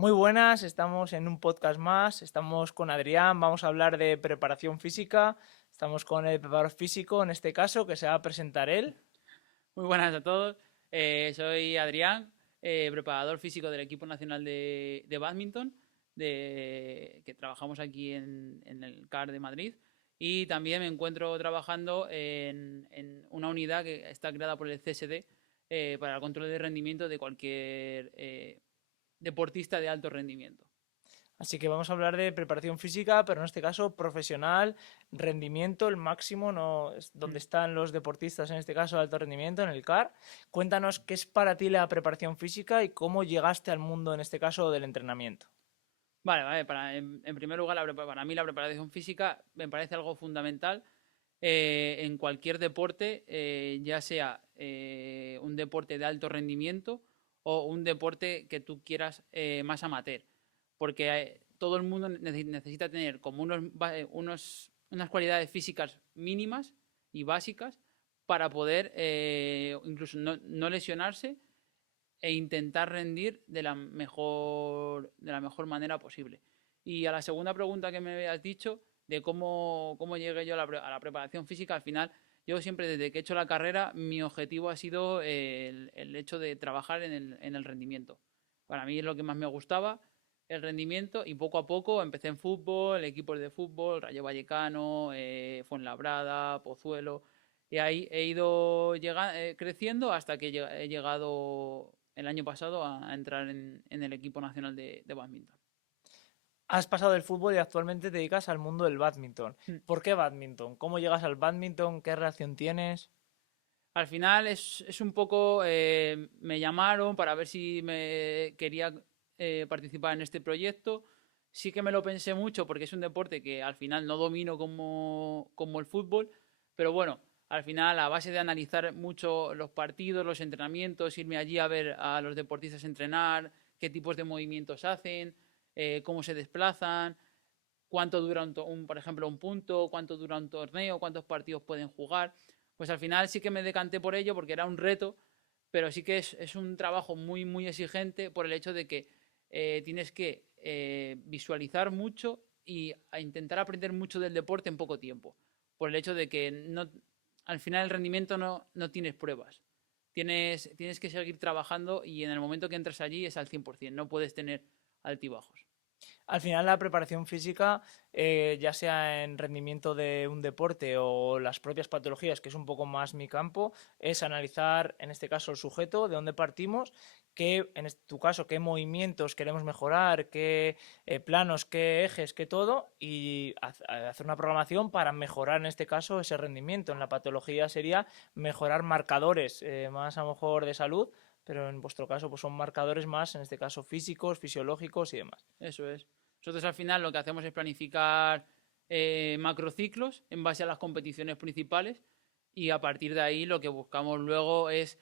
Muy buenas, estamos en un podcast más, estamos con Adrián, vamos a hablar de preparación física, estamos con el preparador físico en este caso que se va a presentar él. Muy buenas a todos. Soy Adrián, preparador físico del equipo nacional de bádminton, que trabajamos aquí en el CAR de Madrid. Y también me encuentro trabajando en una unidad que está creada por el CSD para el control de rendimiento de cualquier deportista de alto rendimiento. Así que vamos a hablar de preparación física, pero en este caso profesional, rendimiento, el máximo, no es donde Mm. están los deportistas en este caso de alto rendimiento, en el CAR. Cuéntanos qué es para ti la preparación física y cómo llegaste al mundo en este caso del entrenamiento. Vale. En primer lugar, para mí la preparación física me parece algo fundamental en cualquier deporte, ya sea un deporte de alto rendimiento o un deporte que tú quieras más amateur. Porque todo el mundo necesita tener como unas cualidades físicas mínimas y básicas para poder incluso no lesionarse e intentar rendir de la mejor manera posible. Y a la segunda pregunta que me habías dicho, de cómo llegué yo a la preparación física, al final, yo siempre desde que he hecho la carrera, mi objetivo ha sido el hecho de trabajar en el rendimiento. Para mí es lo que más me gustaba, el rendimiento, y poco a poco empecé en fútbol, equipos de fútbol, Rayo Vallecano, Fuenlabrada, Pozuelo, y ahí he ido creciendo hasta que he llegado el año pasado a entrar en el equipo nacional de bádminton. Has pasado del fútbol y actualmente te dedicas al mundo del bádminton. Mm. ¿Por qué bádminton? ¿Cómo llegas al bádminton? ¿Qué relación tienes? Al final es un poco, me llamaron para ver si me quería participar en este proyecto. Sí que me lo pensé mucho porque es un deporte que al final no domino como el fútbol, pero bueno, al final a base de analizar mucho los partidos, los entrenamientos, irme allí a ver a los deportistas entrenar, qué tipos de movimientos hacen, cómo se desplazan, cuánto dura por ejemplo, un punto, cuánto dura un torneo, cuántos partidos pueden jugar. Pues al final sí que me decanté por ello porque era un reto, pero sí que es un trabajo muy, muy exigente por el hecho de que tienes que visualizar mucho y a intentar aprender mucho del deporte en poco tiempo. Por el hecho de que al final el rendimiento no tienes pruebas. Tienes que seguir trabajando y en el momento que entras allí es al 100%, no puedes tener altibajos. Al final la preparación física, ya sea en rendimiento de un deporte o las propias patologías, que es un poco más mi campo, es analizar en este caso el sujeto, de dónde partimos, qué, en tu caso, qué movimientos queremos mejorar, qué planos, qué ejes, qué todo, y hacer una programación para mejorar en este caso ese rendimiento. En la patología sería mejorar marcadores más a lo mejor de salud, pero en vuestro caso pues son marcadores más, en este caso físicos, fisiológicos y demás. Eso es. Nosotros al final lo que hacemos es planificar macrociclos en base a las competiciones principales y a partir de ahí lo que buscamos luego es,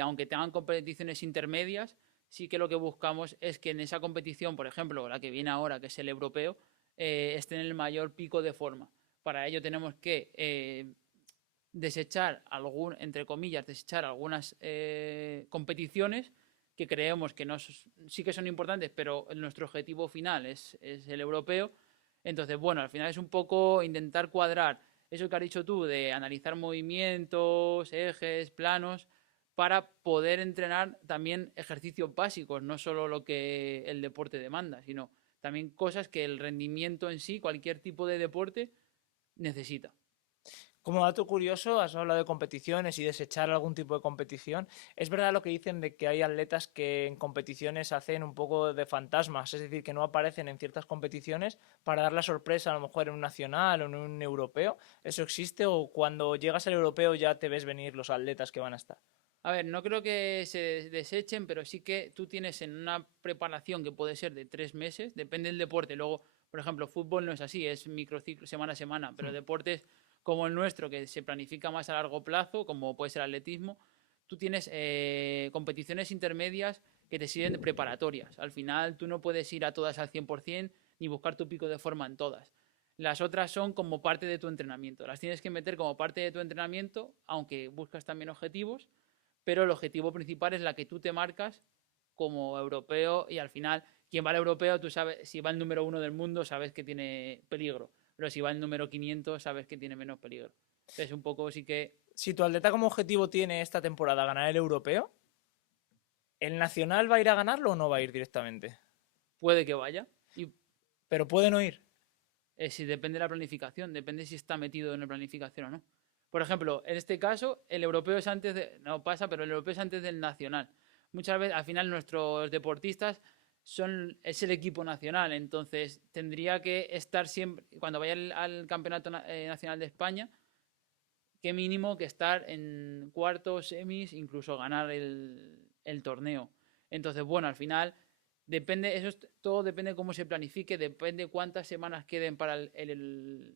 aunque tengan competiciones intermedias, sí que lo que buscamos es que en esa competición, por ejemplo, la que viene ahora, que es el europeo, esté en el mayor pico de forma. Para ello tenemos que entre comillas, desechar algunas competiciones que creemos que sí que son importantes, pero nuestro objetivo final es el europeo. Entonces, bueno, al final es un poco intentar cuadrar eso que has dicho tú, de analizar movimientos, ejes, planos, para poder entrenar también ejercicios básicos, no solo lo que el deporte demanda, sino también cosas que el rendimiento en sí, cualquier tipo de deporte, necesita. Como dato curioso, has hablado de competiciones y desechar algún tipo de competición. Es verdad lo que dicen de que hay atletas que en competiciones hacen un poco de fantasmas, es decir, que no aparecen en ciertas competiciones para dar la sorpresa a lo mejor en un nacional o en un europeo. ¿Eso existe o cuando llegas al europeo ya te ves venir los atletas que van a estar? A ver, no creo que se desechen, pero sí que tú tienes en una preparación que puede ser de 3 meses, depende del deporte. Luego, por ejemplo, fútbol no es así, es microciclo semana a semana, pero Hmm. deportes como el nuestro, que se planifica más a largo plazo, como puede ser atletismo, tú tienes competiciones intermedias que te sirven de preparatorias. Al final, tú no puedes ir a todas al 100% ni buscar tu pico de forma en todas. Las otras son como parte de tu entrenamiento. Las tienes que meter como parte de tu entrenamiento, aunque buscas también objetivos, pero el objetivo principal es la que tú te marcas como europeo y al final quien va al europeo, tú sabes, si va el número 1 del mundo, sabes que tiene peligro. Pero si va el número 500, sabes que tiene menos peligro. Entonces, un poco sí que Si tu atleta como objetivo tiene esta temporada ganar el europeo, ¿el nacional va a ir a ganarlo o no va a ir directamente? puede que vaya. Y Pero puede no ir. si depende de la planificación, depende si está metido en la planificación o no. Por ejemplo, en este caso, el europeo es antes de. No pasa, pero el europeo es antes del nacional. Muchas veces, al final, nuestros deportistas es el equipo nacional, entonces tendría que estar siempre, cuando vaya al Campeonato Nacional de España, que mínimo que estar en cuartos, semis, incluso ganar el torneo. Entonces, bueno, al final depende, todo depende de cómo se planifique, depende cuántas semanas queden para el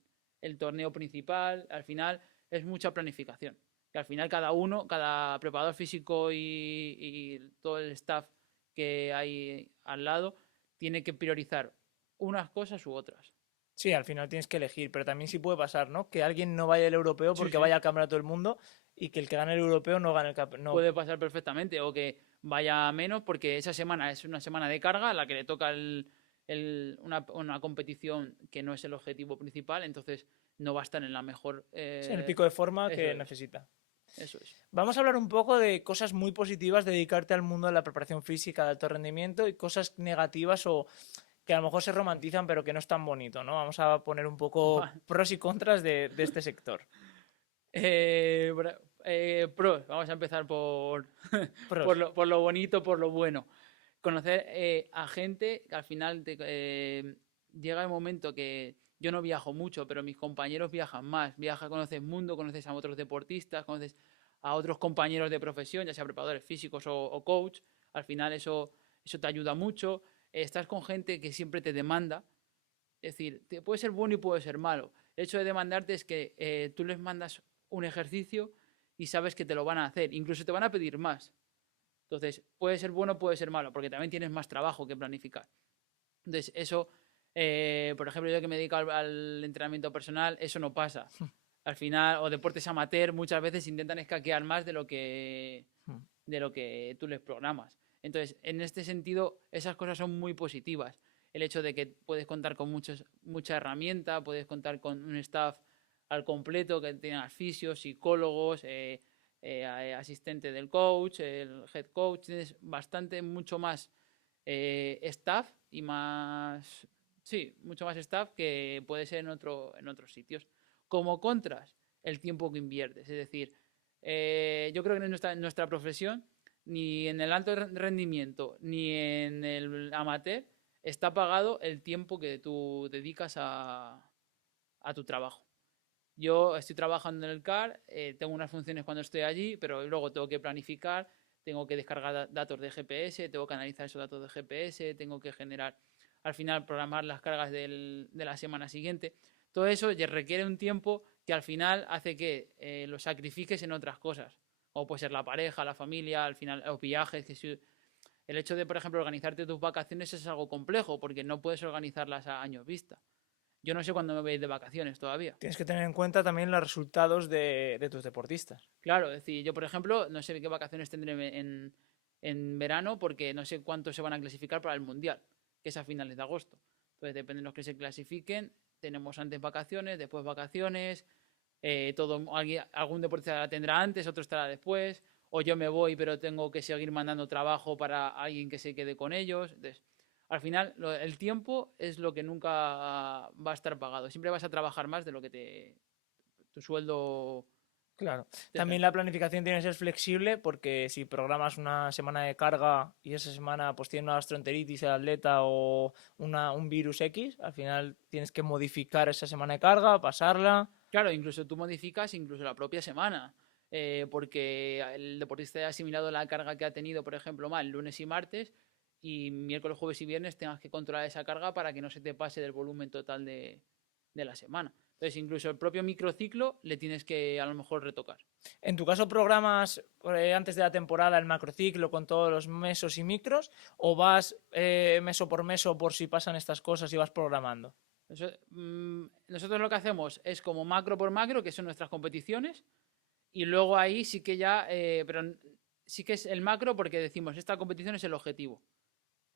torneo principal. Al final es mucha planificación. Que al final cada preparador físico y todo el staff que hay al lado, tiene que priorizar unas cosas u otras. Sí, al final tienes que elegir, pero también sí puede pasar, ¿no? Que alguien no vaya al europeo Sí, porque sí. vaya al campeonato del mundo y que el que gane el europeo no gane el campeonato. No. Puede pasar perfectamente, o que vaya menos porque esa semana es una semana de carga a la que le toca una competición que no es el objetivo principal, entonces no va a estar en la mejor. Sí, en el pico de forma Eso que es, necesita. eso es. Vamos a hablar un poco de cosas muy positivas de dedicarte al mundo de la preparación física de alto rendimiento y cosas negativas o que a lo mejor se romantizan pero que no es tan bonito, ¿no? Vamos a poner un poco Vale. pros y contras de este sector. Pros, vamos a empezar por, Pros. por lo bonito, por lo bueno. Conocer a gente que al final llega el momento que yo no viajo mucho, pero mis compañeros viajan más. Conoces mundo, conoces a otros deportistas, conoces a otros compañeros de profesión, ya sea preparadores físicos o coach. Al final eso te ayuda mucho. Estás con gente que siempre te demanda. Es decir, puede ser bueno y puede ser malo. El hecho de demandarte es que tú les mandas un ejercicio y sabes que te lo van a hacer. Incluso te van a pedir más. Entonces, puede ser bueno, puede ser malo, porque también tienes más trabajo que planificar. Entonces, eso, por ejemplo, yo que me dedico al entrenamiento personal, eso no pasa. Al final, o deportes amateur, muchas veces intentan escaquear más de lo que tú les programas. Entonces, en este sentido, esas cosas son muy positivas. El hecho de que puedes contar con mucha herramienta, puedes contar con un staff al completo, que tengas fisios, psicólogos, asistente del coach, el head coach, tienes mucho más staff y más, sí, mucho más staff que puede ser en otros sitios. Como contras, el tiempo que inviertes, es decir, yo creo que en nuestra profesión, ni en el alto rendimiento, ni en el amateur, está pagado el tiempo que tú dedicas a tu trabajo. Yo estoy trabajando en el CAR, tengo unas funciones cuando estoy allí, pero luego tengo que planificar, tengo que descargar datos de GPS, tengo que analizar esos datos de GPS, tengo que generar, al final, programar las cargas de la semana siguiente. Todo eso requiere un tiempo que al final hace que lo sacrifiques en otras cosas, como puede ser la pareja, la familia, al final los viajes. El hecho de, por ejemplo, organizarte tus vacaciones es algo complejo porque no puedes organizarlas a años vista. Yo no sé cuándo me voy a ir de vacaciones todavía. Tienes que tener en cuenta también los resultados de tus deportistas. Claro, es decir, yo por ejemplo no sé qué vacaciones tendré en verano porque no sé cuántos se van a clasificar para el Mundial, que es a finales de agosto. Entonces depende de los que se clasifiquen, tenemos antes vacaciones, después vacaciones, algún deportista la tendrá antes, otro estará después, o yo me voy pero tengo que seguir mandando trabajo para alguien que se quede con ellos. Entonces, al final el tiempo es lo que nunca va a estar pagado, siempre vas a trabajar más de lo que tu sueldo Claro. te También la planificación tiene que ser flexible porque si programas una semana de carga y esa semana pues tiene una gastroenteritis el atleta o un virus X, al final tienes que modificar esa semana de carga, pasarla. Claro, incluso tú modificas incluso la propia semana, porque el deportista ha asimilado la carga que ha tenido, por ejemplo, mal lunes y martes, y miércoles, jueves y viernes tengas que controlar esa carga para que no se te pase del volumen total de la semana. Entonces, incluso el propio microciclo le tienes que a lo mejor retocar. En tu caso, ¿programas antes de la temporada el macrociclo con todos los mesos y micros o vas meso por meso por si pasan estas cosas y vas programando? Nosotros lo que hacemos es como macro por macro, que son nuestras competiciones, y luego ahí sí que ya, pero sí que es el macro porque decimos, esta competición es el objetivo.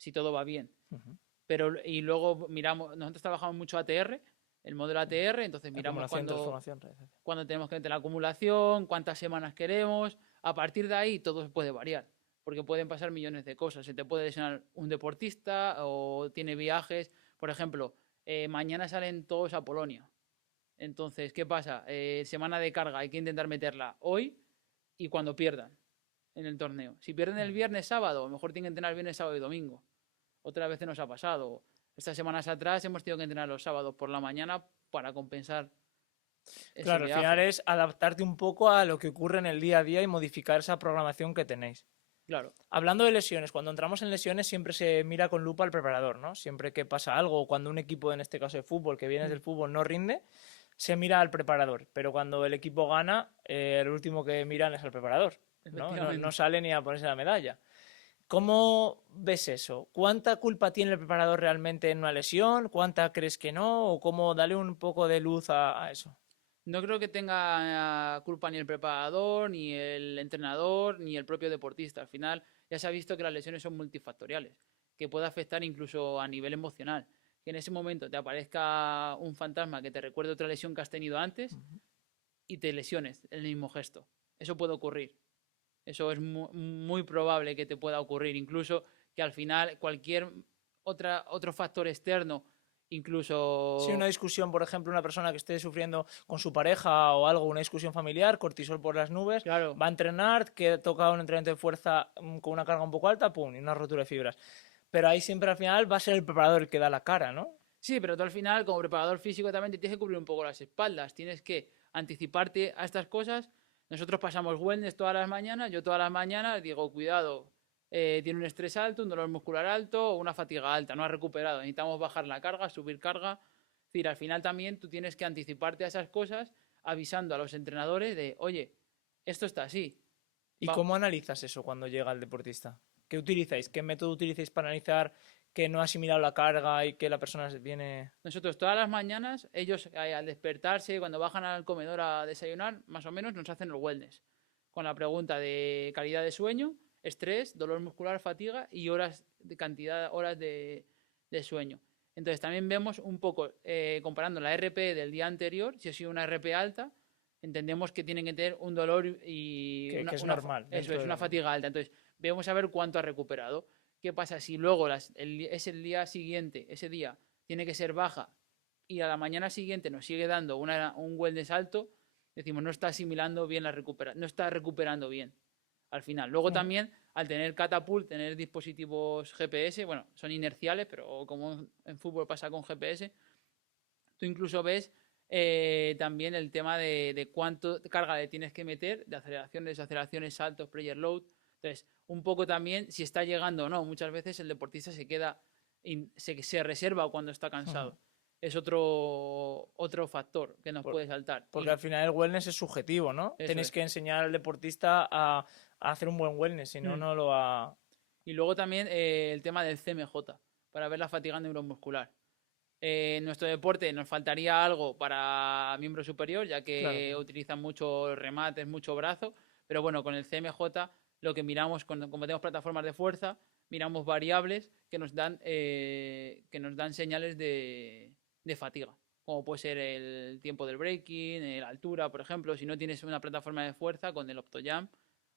si todo va bien. Ujú. Pero, y luego miramos, nosotros trabajamos mucho ATR, el modelo ATR, entonces miramos Acumulación, transformación, realización. cuándo tenemos que meter la acumulación, cuántas semanas queremos. A partir de ahí todo puede variar, porque pueden pasar millones de cosas. Se te puede lesionar un deportista o tiene viajes. Por ejemplo, mañana salen todos a Polonia. Entonces, ¿qué pasa? Semana de carga, hay que intentar meterla hoy y cuando pierdan en el torneo. Si pierden el viernes, sábado, a lo mejor tienen que entrenar viernes, sábado y domingo. Otras veces nos ha pasado. Estas semanas atrás hemos tenido que entrenar los sábados por la mañana para compensar ese Claro, al final viaje. es adaptarte un poco a lo que ocurre en el día a día y modificar esa programación que tenéis. Claro, Hablando de lesiones, cuando entramos en lesiones siempre se mira con lupa al preparador, ¿no? Siempre que pasa algo, o cuando un equipo, en este caso de fútbol, que vienes del fútbol, no rinde, se mira al preparador. Pero cuando el equipo gana, el último que miran es al preparador, ¿no? No sale ni a ponerse la medalla. ¿Cómo ves eso? ¿Cuánta culpa tiene el preparador realmente en una lesión? ¿Cuánta crees que no? ¿O cómo darle un poco de luz a eso? no creo que tenga culpa ni el preparador, ni el entrenador, ni el propio deportista. Al final ya se ha visto que las lesiones son multifactoriales, que puede afectar incluso a nivel emocional. Que en ese momento te aparezca un fantasma que te recuerde otra lesión que has tenido antes y te lesiones en el mismo gesto. Eso puede ocurrir. Eso es muy probable que te pueda ocurrir. Incluso que al final cualquier otro factor externo, Si una incluso... discusión, por ejemplo, una persona que esté sufriendo con su pareja o algo, una discusión familiar, cortisol por las nubes, Claro, va a entrenar, que toca un entrenamiento de fuerza con una carga un poco alta, pum, y una rotura de fibras. Pero ahí siempre al final va a ser el preparador el que da la cara, ¿no? sí, pero tú al final, como preparador físico, también te tienes que cubrir un poco las espaldas. Tienes que anticiparte a estas cosas. Nosotros pasamos wellness todas las mañanas. Yo todas las mañanas digo, cuidado, tiene un estrés alto, un dolor muscular alto o una fatiga alta. No ha recuperado. Necesitamos bajar la carga, subir carga. Es decir, al final también tú tienes que anticiparte a esas cosas avisando a los entrenadores de, oye, esto está así. ¿Y Va, cómo analizas eso cuando llega el deportista? ¿Qué utilizáis? ¿Qué método utilizáis para analizar que no ha asimilado la carga y que la persona viene... nosotros todas las mañanas, ellos al despertarse, cuando bajan al comedor a desayunar, más o menos nos hacen el wellness. Con la pregunta de calidad de sueño, estrés, dolor muscular, fatiga y horas de cantidad, horas de sueño. Entonces también vemos un poco, comparando la RP del día anterior, si ha sido una RP alta, entendemos que tienen que tener un dolor y que es normal eso dentro es de una lo normal? fatiga alta. Entonces vemos a ver cuánto ha recuperado. ¿Qué pasa si luego es el día siguiente, ese día tiene que ser baja y a la mañana siguiente nos sigue dando un wellness alto? Decimos, no está asimilando bien la recuperación, no está recuperando bien al final. Luego también, al tener catapult, tener dispositivos GPS, bueno, son inerciales, pero como en fútbol pasa con GPS, tú incluso ves también el tema de cuánto carga le tienes que meter, de aceleraciones, desaceleraciones, saltos, player load. Entonces, un poco también si está llegando o no. Muchas veces el deportista se queda, se reserva cuando está cansado. Es otro factor que nos puede saltar. Porque al final el wellness es subjetivo, ¿no? Eso Tenéis es. que enseñar al deportista a hacer un buen wellness, si no, Mm. no lo va... Y luego también el tema del CMJ, para ver la fatiga neuromuscular. En nuestro deporte nos faltaría algo para miembro superior, ya Claro, que claro. utilizan mucho remates, mucho brazo, pero bueno, con el CMJ lo que miramos, como tenemos plataformas de fuerza, miramos variables que nos dan señales de fatiga, como puede ser el tiempo del breaking, la altura, por ejemplo, si no tienes una plataforma de fuerza con el OptoJump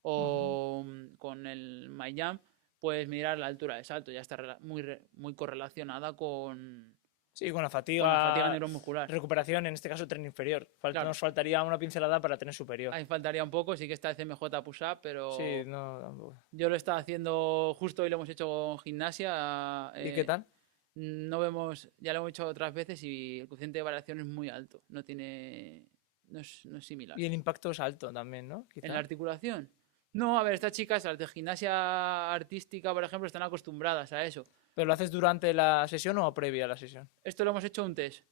o con el MyJump, puedes mirar la altura de salto, ya está muy correlacionada Sí, con la con la fatiga fatiga, neuromuscular. recuperación, en este caso tren inferior. Claro, Nos faltaría una pincelada para tren superior. ahí faltaría un poco, sí que está el CMJ push-up, Sí, pero no, tampoco. yo lo estaba haciendo justo hoy, lo hemos hecho con gimnasia. ¿Y qué tal? No vemos, ya lo hemos hecho otras veces y el coeficiente de variación es muy alto, no es similar. Y el impacto es alto también, ¿no? ¿En la Quizá. articulación? No, a ver, estas chicas, las de gimnasia artística, por ejemplo, están acostumbradas a eso. ¿Pero lo haces durante la sesión o previa a la sesión? Esto lo hemos hecho un test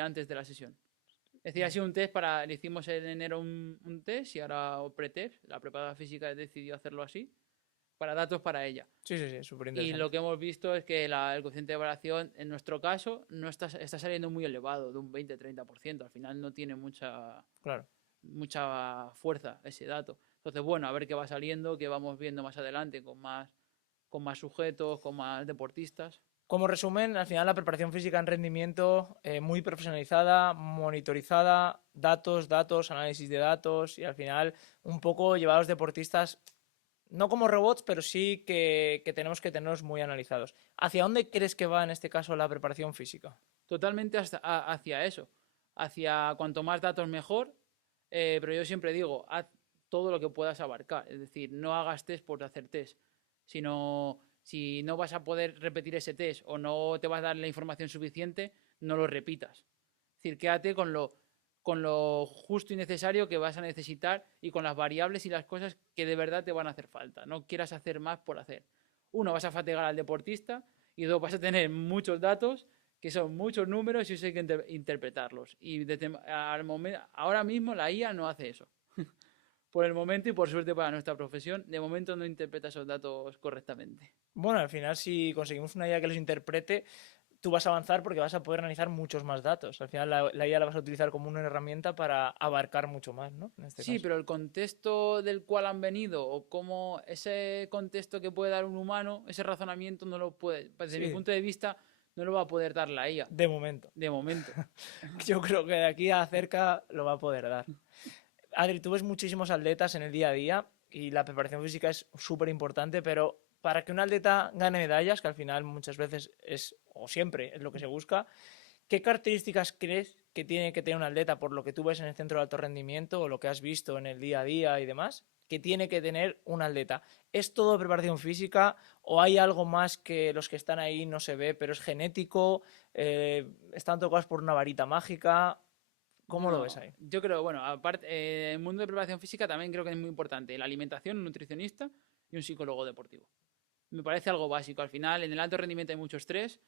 antes de la sesión. Es decir, ha sido un test le hicimos en enero un test y ahora o pre-test, la preparadora física decidió hacerlo así, para datos para ella. Sí, sí, sí, súper Y lo interesante. que hemos visto es que el coeficiente de variación, en nuestro caso, no está saliendo muy elevado, de un 20-30%. Al final no tiene Claro. mucha fuerza ese dato. Entonces, bueno, a ver qué va saliendo, qué vamos viendo más adelante con más con más sujetos, con más deportistas. Como resumen, al final la preparación física en rendimiento muy profesionalizada, monitorizada, datos, análisis de datos y al final un poco llevar a los deportistas, no como robots, pero sí que tenemos que tenerlos muy analizados. ¿Hacia dónde crees que va en este caso la preparación física? Totalmente hacia eso, hacia cuanto más datos mejor, pero yo siempre digo, haz todo lo que puedas abarcar, es decir, no hagas test por hacer test, sino si no vas a poder repetir ese test o no te vas a dar la información suficiente, no lo repitas. Es decir, quédate con lo justo y necesario que vas a necesitar y con las variables y las cosas que de verdad te van a hacer falta. No quieras hacer más por hacer. Uno, vas a fatigar al deportista y dos, vas a tener muchos datos que son muchos números y eso hay que interpretarlos. Y ahora mismo la IA no hace eso. Por el momento y por suerte para nuestra profesión, de momento no interpreta esos datos correctamente. Bueno, al final si conseguimos una IA que los interprete, tú vas a avanzar porque vas a poder analizar muchos más datos. Al final la IA la vas a utilizar como una herramienta para abarcar mucho más, ¿no? En este Sí, caso. pero el contexto del cual han venido o cómo ese contexto que puede dar un humano, ese razonamiento no lo puede, desde mi Sí, punto de vista, no lo va a poder dar la IA, de momento. de momento. Yo creo que de aquí a cerca lo va a poder dar. Adri, tú ves muchísimos atletas en el día a día y la preparación física es súper importante, pero para que un atleta gane medallas, que al final muchas veces es, o siempre es lo que se busca, ¿qué características crees que tiene que tener un atleta por lo que tú ves en el centro de alto rendimiento o lo que has visto en el día a día y demás? Que tiene que tener un atleta. ¿Es todo preparación física o hay algo más que los que están ahí no se ve, pero es genético? ¿Están tocados por una varita mágica? ¿Cómo lo ves No, ahí? yo creo, bueno, aparte, el mundo de preparación física también creo que es muy importante. La alimentación, un nutricionista y un psicólogo deportivo. Me parece algo básico. Al final, en el alto rendimiento hay mucho estrés,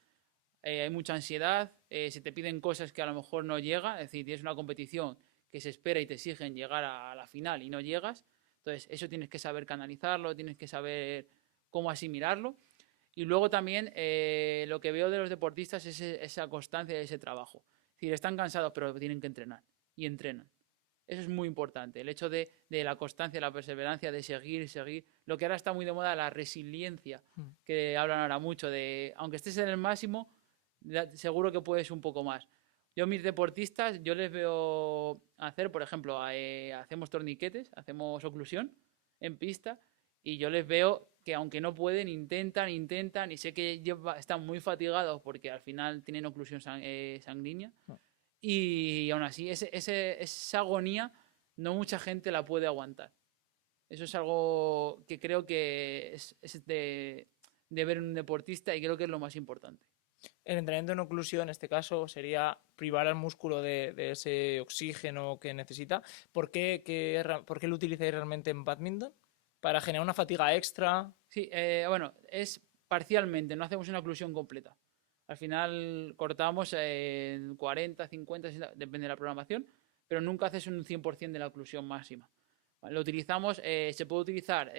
hay mucha ansiedad, se te piden cosas que a lo mejor no llega, es decir, tienes una competición que se espera y te exigen llegar a la final y no llegas. Entonces, eso tienes que saber canalizarlo, tienes que saber cómo asimilarlo. Y luego también lo que veo de los deportistas es esa constancia de ese trabajo. Es decir, están cansados, pero tienen que entrenar y entrenan. Eso es muy importante, el hecho de la constancia, la perseverancia, de seguir, seguir. Lo que ahora está muy de moda, la resiliencia, Mm. que hablan ahora mucho de, aunque estés en el máximo, seguro que puedes un poco más. Yo mis deportistas, yo les veo hacer, por ejemplo, hacemos torniquetes, hacemos oclusión en pista y yo les veo que aunque no pueden, intentan y sé que están muy fatigados porque al final tienen oclusión sanguínea y aún así esa agonía no mucha gente la puede aguantar. Eso es algo que creo que es de ver en un deportista y creo que es lo más importante. El entrenamiento en oclusión, en este caso, sería privar al músculo de ese oxígeno que necesita. ¿Por qué lo utilizáis realmente en badminton? ¿Para generar una fatiga extra? Sí, bueno, es parcialmente, no hacemos una oclusión completa. Al final cortamos en 40, 50, 60, depende de la programación, pero nunca haces un 100% de la oclusión máxima. Vale, lo utilizamos, se puede utilizar,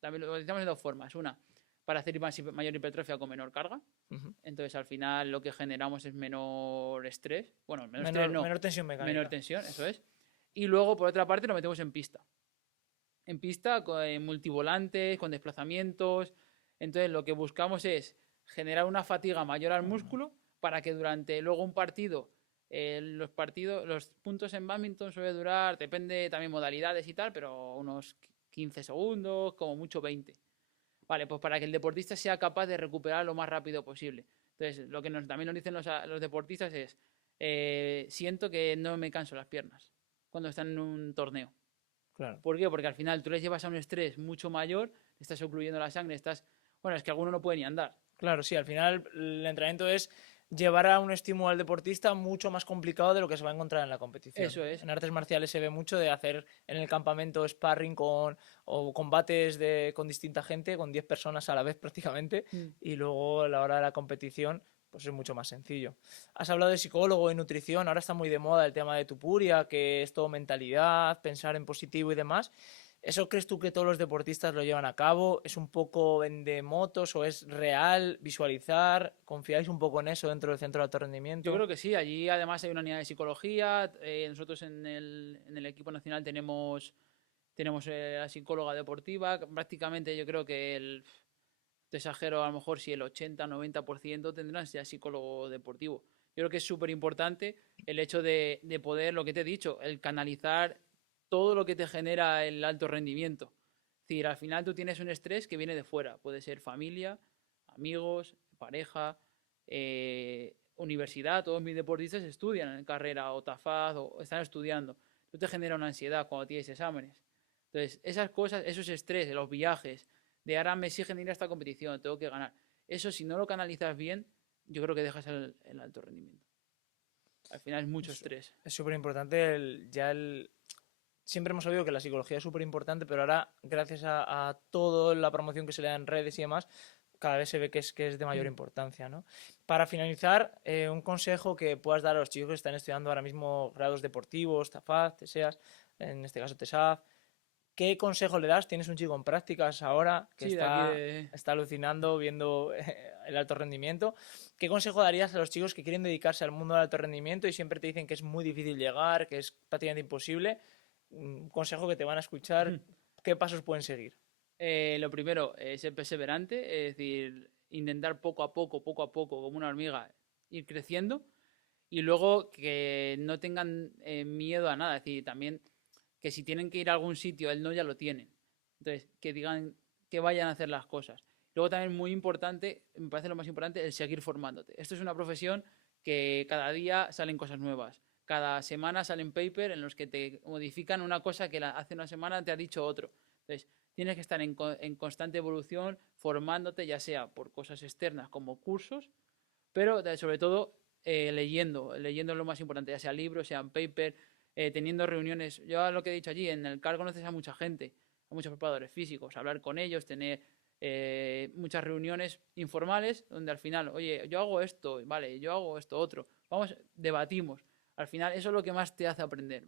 también lo utilizamos de dos formas. Una, para hacer mayor hipertrofia con menor carga. Ujú. Entonces al final lo que generamos es menor estrés. Bueno, menor estrés Menor, no, menor tensión menor mecánica. tensión, eso es. Y luego, por otra parte, lo metemos en pista. En pista, con multivolantes, con desplazamientos. Entonces lo que buscamos es generar una fatiga mayor al músculo para que durante luego un partido, los puntos en badminton suele durar, depende también modalidades y tal, pero unos 15 segundos, como mucho 20. Vale, pues para que el deportista sea capaz de recuperar lo más rápido posible. Entonces, lo que también nos dicen los deportistas es, siento que no me canso las piernas cuando están en un torneo. Claro. ¿Por qué? Porque al final tú les llevas a un estrés mucho mayor, estás ocluyendo la sangre, bueno, es que alguno no puede ni andar. Claro, sí, al final el entrenamiento es llevar a un estímulo al deportista mucho más complicado de lo que se va a encontrar en la competición. Eso es. En artes marciales se ve mucho de hacer en el campamento sparring o combates con distinta gente, con 10 personas a la vez prácticamente, Mm. y luego a la hora de la competición pues es mucho más sencillo. Has hablado de psicólogo y nutrición, ahora está muy de moda el tema de Tupuria, que es todo mentalidad, pensar en positivo y demás. ¿Eso crees tú que todos los deportistas lo llevan a cabo? ¿Es un poco vende motos o es real visualizar? ¿Confiáis un poco en eso dentro del centro de alto Yo rendimiento? creo que sí, allí además hay una unidad de psicología, nosotros en el equipo nacional tenemos la psicóloga deportiva, prácticamente yo creo que te exagero, a lo mejor si el 80-90% tendrán ya psicólogo deportivo. Yo creo que es súper importante el hecho de poder, lo que te he dicho, el canalizar todo lo que te genera el alto rendimiento. Es decir, al final tú tienes un estrés que viene de fuera. Puede ser familia, amigos, pareja, universidad. Todos mis deportistas estudian en carrera o TAFAD o están estudiando. Tú te genera una ansiedad cuando tienes exámenes. Entonces, esas cosas, esos estrés, los viajes, de ahora me exigen ir a esta competición, tengo que ganar. Eso, si no lo canalizas bien, yo creo que dejas el alto rendimiento. Al final es mucho estrés. Es súper importante siempre hemos sabido que la psicología es súper importante, pero ahora, gracias a toda la promoción que se le da en redes y demás, cada vez se ve que es de mayor importancia, ¿no? Para finalizar, un consejo que puedas dar a los chicos que están estudiando ahora mismo grados deportivos, TAFAD, TESEAS, en este caso TESAF, ¿qué consejo le das? Tienes un chico en prácticas ahora que Sí, de aquí de... está alucinando viendo el alto rendimiento. ¿Qué consejo darías a los chicos que quieren dedicarse al mundo del alto rendimiento y siempre te dicen que es muy difícil llegar, que es prácticamente imposible? Un consejo que te van a escuchar, ¿qué pasos pueden seguir? Lo primero es ser perseverante, es decir, intentar poco a poco, como una hormiga, ir creciendo y luego que no tengan miedo a nada, es decir, también que si tienen que ir a algún sitio, el no ya lo tienen. Entonces, que digan que vayan a hacer las cosas. Luego también muy importante, me parece lo más importante, el seguir formándote. Esto es una profesión que cada día salen cosas nuevas. Cada semana salen papers en los que te modifican una cosa que hace una semana te ha dicho otro. Entonces, tienes que estar en constante evolución, formándote, ya sea por cosas externas como cursos, pero sobre todo leyendo es lo más importante, ya sea libros, sean paper, teniendo reuniones. Yo lo que he dicho allí, en el CAR conoces a mucha gente, a muchos preparadores físicos, hablar con ellos, tener muchas reuniones informales donde al final, oye, yo hago esto, vale, yo hago esto otro, vamos, debatimos. Al final eso es lo que más te hace aprender.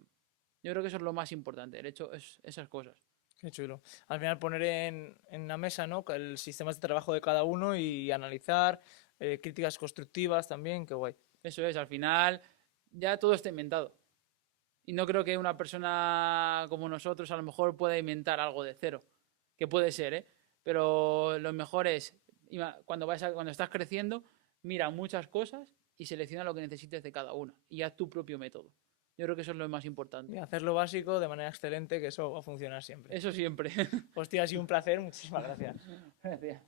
Yo creo que eso es lo más importante, el hecho es esas cosas. Qué chulo. Al final poner en la mesa, ¿no? El sistema de trabajo de cada uno y analizar críticas constructivas también, qué guay. Eso es, al final ya todo está inventado. Y no creo que una persona como nosotros a lo mejor pueda inventar algo de cero. Que puede ser, ¿eh? Pero lo mejor es, cuando estás creciendo, mira muchas cosas y selecciona lo que necesites de cada una. Y haz tu propio método. Yo creo que eso es lo más importante. Y hacer lo básico de manera excelente, que eso va a funcionar siempre. Eso siempre. Hostia, ha sido un placer, muchísimas gracias. Gracias.